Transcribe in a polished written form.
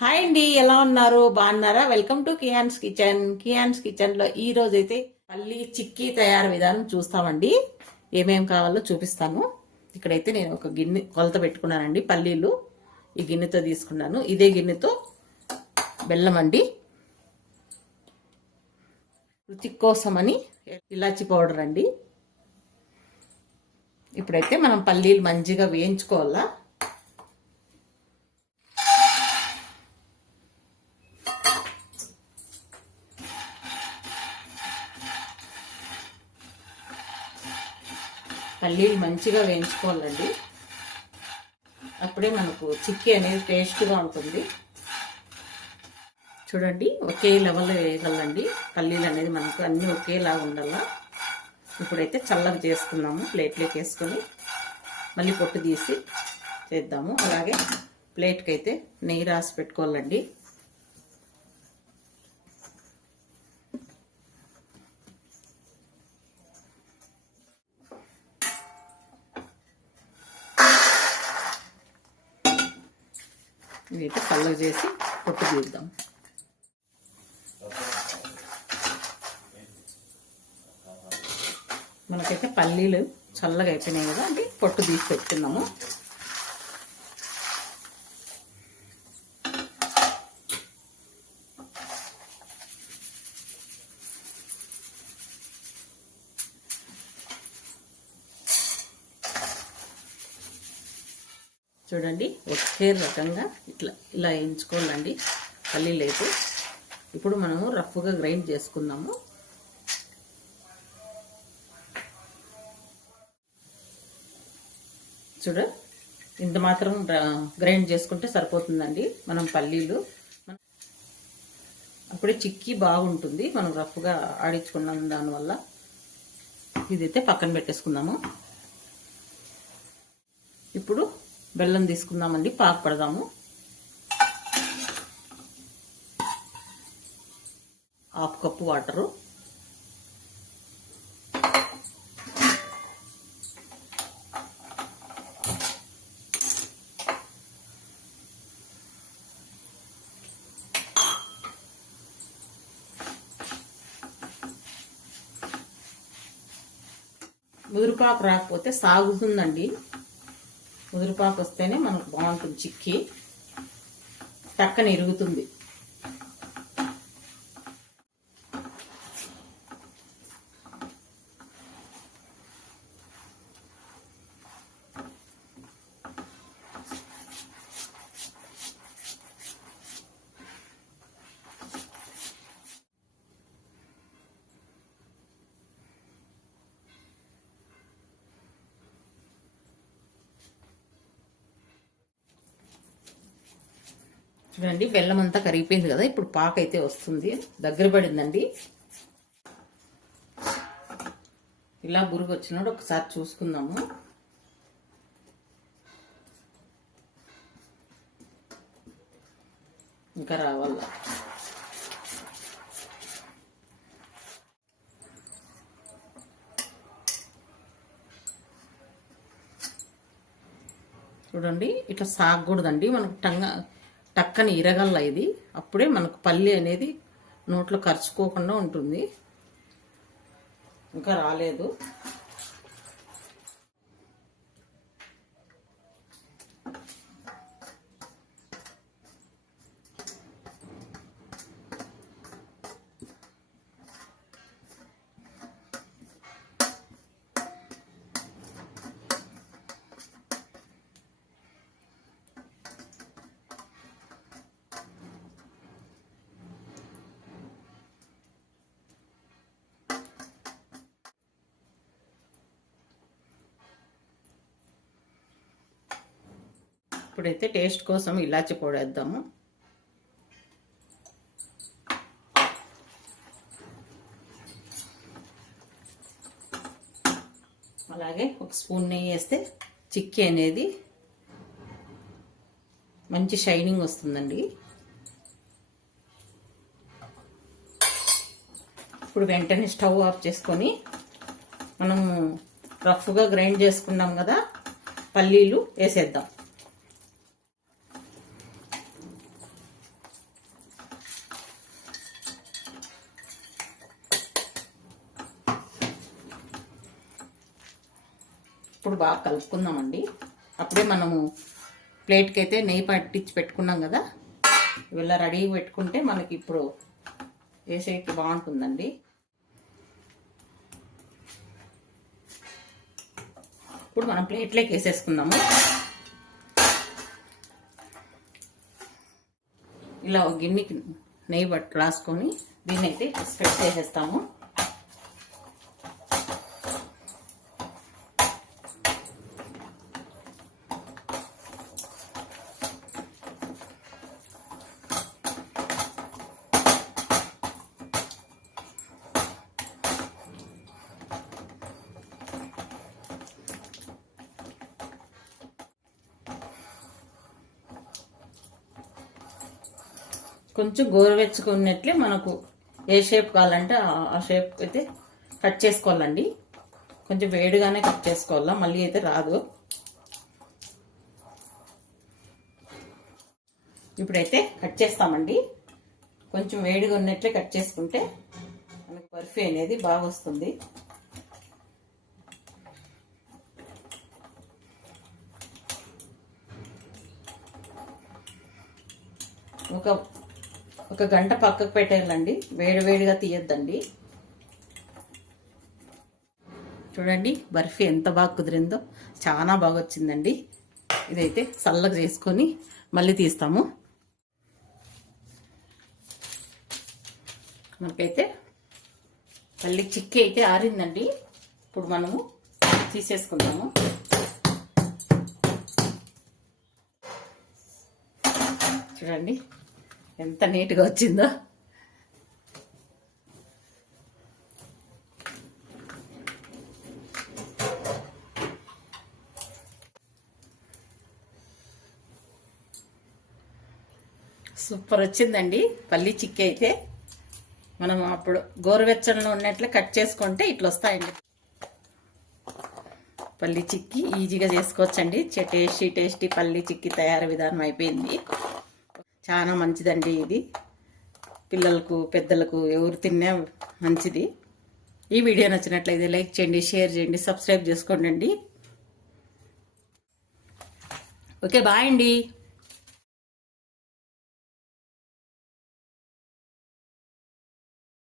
Hi అండి, ఎలా ఉన్నారు? బాగున్నారా? Welcome to Kiyan's kitchen. కియాన్స్ కిచెన్లో ఈ రోజైతే పల్లి చిక్కీ తయారు విధానం చూస్తామండి. ఏమేం కావాలో చూపిస్తాను. ఇక్కడైతే నేను ఒక గిన్నె కొలత పెట్టుకున్నానండి. పల్లీలు ఈ గిన్నెతో తీసుకున్నాను. ఇదే గిన్నెతో బెల్లం అండి, రుచి కోసమని ఇలాచి పౌడర్ అండి. ఇప్పుడైతే మనం పల్లీలు మంచిగా వేయించుకోవాలా. పల్లీలు మంచిగా వేయించుకోవాలండి. అప్పుడే మనకు చిక్కీ అనేది టేస్ట్గా ఉంటుంది. చూడండి, ఒకే లెవెల్లో వేయగలండి. పల్లీలు అనేది మనకు అన్నీ ఒకేలా ఉండాలా. ఇప్పుడైతే చల్లగా చేసుకున్నాము. ప్లేట్లోకి వేసుకొని మళ్ళీ పొట్టు తీసి చేద్దాము. అలాగే ప్లేట్కి అయితే నెయ్యి రాసి పెట్టుకోవాలండి. ఇదైతే చల్లగా చేసి పొట్టు తీద్దాం. మనకైతే పల్లీలు చల్లగా అయిపోయినాయి కదా అంటే పొట్టు తీసి పెట్టుకున్నాము. చూడండి, ఒకే రకంగా ఇలా వేయించుకోవాలండి పల్లీలు అయితే. ఇప్పుడు మనము రఫ్గా గ్రైండ్ చేసుకుందాము. చూడ ఇంత మాత్రం గ్రైండ్ చేసుకుంటే సరిపోతుందండి మనం పల్లీలు. అప్పుడే చిక్కీ బాగుంటుంది మనం రఫ్గా ఆడించుకున్నాం దానివల్ల. ఇదైతే పక్కన పెట్టేసుకుందాము. ఇప్పుడు బెల్లం తీసుకుందామండి, పాకు పడదాము. హాఫ్ కప్పు వాటరు, ముదురుపాకు రాకపోతే సాగుతుందండి. ముదురుపాకు వస్తేనే మనకు బాగుంటుంది చిక్కీ, టక్కన ఇరుగుతుంది. చూడండి, బెల్లం అంతా కరిగిపోయింది కదా. ఇప్పుడు పాకు అయితే వస్తుంది, దగ్గర పడిందండి. ఇలా బురుగు వచ్చినప్పుడు ఒకసారి చూసుకుందాము. ఇంకా రావాల. చూడండి, ఇట్లా సాగకూడదండి. మనకు టక్కని ఇరగల్ల ఇది. అప్పుడే మనకు పల్లి అనేది నోట్లో కరుచుకోకుండా ఉంటుంది. ఇంకా రాలేదు. ఇప్పుడైతే టేస్ట్ కోసం ఇలాచి పొడి వేద్దాము. అలాగే ఒక స్పూన్ నెయ్యి వేస్తే చిక్కీ అనేది మంచి షైనింగ్ వస్తుందండి. ఇప్పుడు వెంటనే స్టవ్ ఆఫ్ చేసుకొని మనము రఫ్గా గ్రైండ్ చేసుకున్నాం కదా పల్లీలు వేసేద్దాం. ఇప్పుడు బాగా కలుపుకుందామండి. అప్పుడే మనము ప్లేట్కి అయితే నెయ్యి పట్టించి పెట్టుకున్నాం కదా, ఇవాళ రెడీగా పెట్టుకుంటే మనకి ఇప్పుడు వేసేకి బాగుంటుందండి. ఇప్పుడు మనం ప్లేట్లోకి వేసేసుకుందాము. ఇలా ఒక గిన్నెకి నెయ్యి రాసుకొని దీన్ని అయితే స్ప్రెడ్ చేసేస్తాము. కొంచెం గోరువెచ్చుకున్నట్లే మనకు ఏ షేప్ కావాలంటే ఆ షేప్ అయితే కట్ చేసుకోవాలండి. కొంచెం వేడిగానే కట్ చేసుకోవాలా, మళ్ళీ అయితే రాదు. ఇప్పుడైతే కట్ చేస్తామండి. కొంచెం వేడిగా ఉన్నట్లే కట్ చేసుకుంటే మనకు బర్ఫీ అనేది బాగా వస్తుంది. ఒక గంట పక్కకు పెట్టేయాలండి, వేడివేడిగా తీయద్దండి. చూడండి బర్ఫీ ఎంత బాగా కుదిరిందో, చాలా బాగా వచ్చిందండి. ఇదైతే చల్లగా చేసుకొని మళ్ళీ తీస్తాము. మనకైతే మళ్ళీ చిక్కీ అయితే ఆరిందండి. ఇప్పుడు మనము తీసేసుకుందాము. చూడండి ఎంత నీట్గా వచ్చిందో. సూపర్ వచ్చిందండి పల్లి చిక్కీ అయితే. మనం అప్పుడు గోరువెచ్చల్లో ఉన్నట్లే కట్ చేసుకుంటే ఇట్లా వస్తాయండి. పల్లి చిక్కీ ఈజీగా చేసుకోవచ్చండి. టేస్టీ పల్లి చిక్కీ తయారు విధానం అయిపోయింది. చాలా మంచిదండి ఇది. పిల్లలకు పెద్దలకు ఎవరు తిన్నా మంచిది. ఈ వీడియో నచ్చినట్లయితే లైక్ చేయండి, షేర్ చేయండి, సబ్స్క్రైబ్ చేసుకోండి. ఓకే బాయ్ అండి.